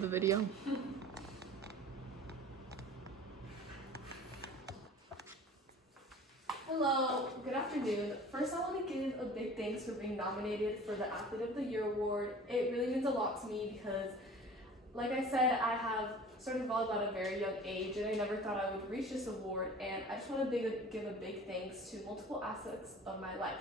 The video. Hello, good afternoon. First, I want to give a big thanks for being nominated for the Athlete of the Year award. It really means a lot to me because, like I said, I have started volleyball at a very young age and I never thought I would reach this award, and I just want to give a big thanks to multiple aspects of my life.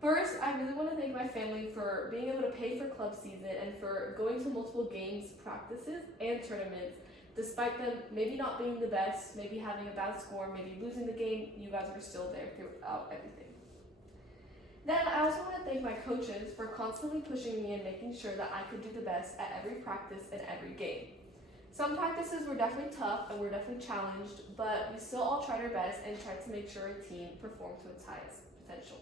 First, I really want to thank my family for being able to pay for club season and for going to multiple games, practices, and tournaments. Despite them maybe not being the best, maybe having a bad score, maybe losing the game, you guys were still there throughout everything. Then I also want to thank my coaches for constantly pushing me and making sure that I could do the best at every practice and every game. Some practices were definitely tough and were definitely challenged, but we still all tried our best and tried to make sure our team performed to its highest potential.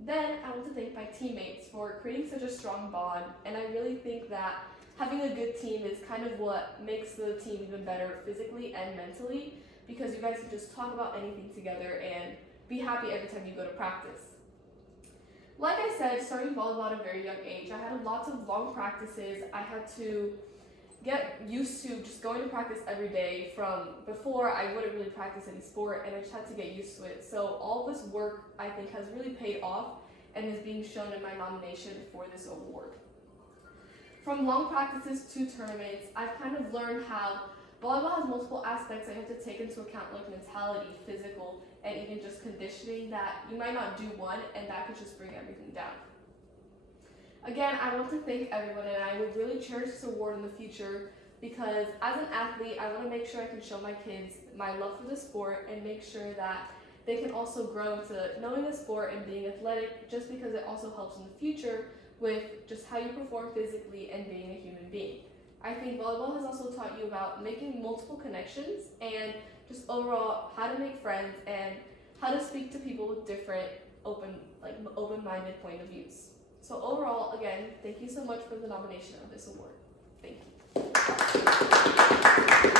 Then I want to thank my teammates for creating such a strong bond, and I really think that having a good team is kind of what makes the team even better physically and mentally, because you guys can just talk about anything together and be happy every time you go to practice. Like I said, starting volleyball at a very young age, I had lots of long practices. I had to get used to just going to practice every day. From before, I wouldn't really practice any sport, and I just had to get used to it. So all this work, I think, has really paid off and is being shown in my nomination for this award. From long practices to tournaments, I've kind of learned how volleyball has multiple aspects that you have to take into account, like mentality, physical, and even just conditioning, that you might not do one and that could just bring everything down. Again, I want to thank everyone, and I would really cherish this award in the future because as an athlete, I want to make sure I can show my kids my love for the sport and make sure that they can also grow into knowing the sport and being athletic, just because it also helps in the future with just how you perform physically and being a human being. I think volleyball has also taught you about making multiple connections and just overall how to make friends and how to speak to people with different open-minded point of views. So overall, again, thank you so much for the nomination of this award. Thank you.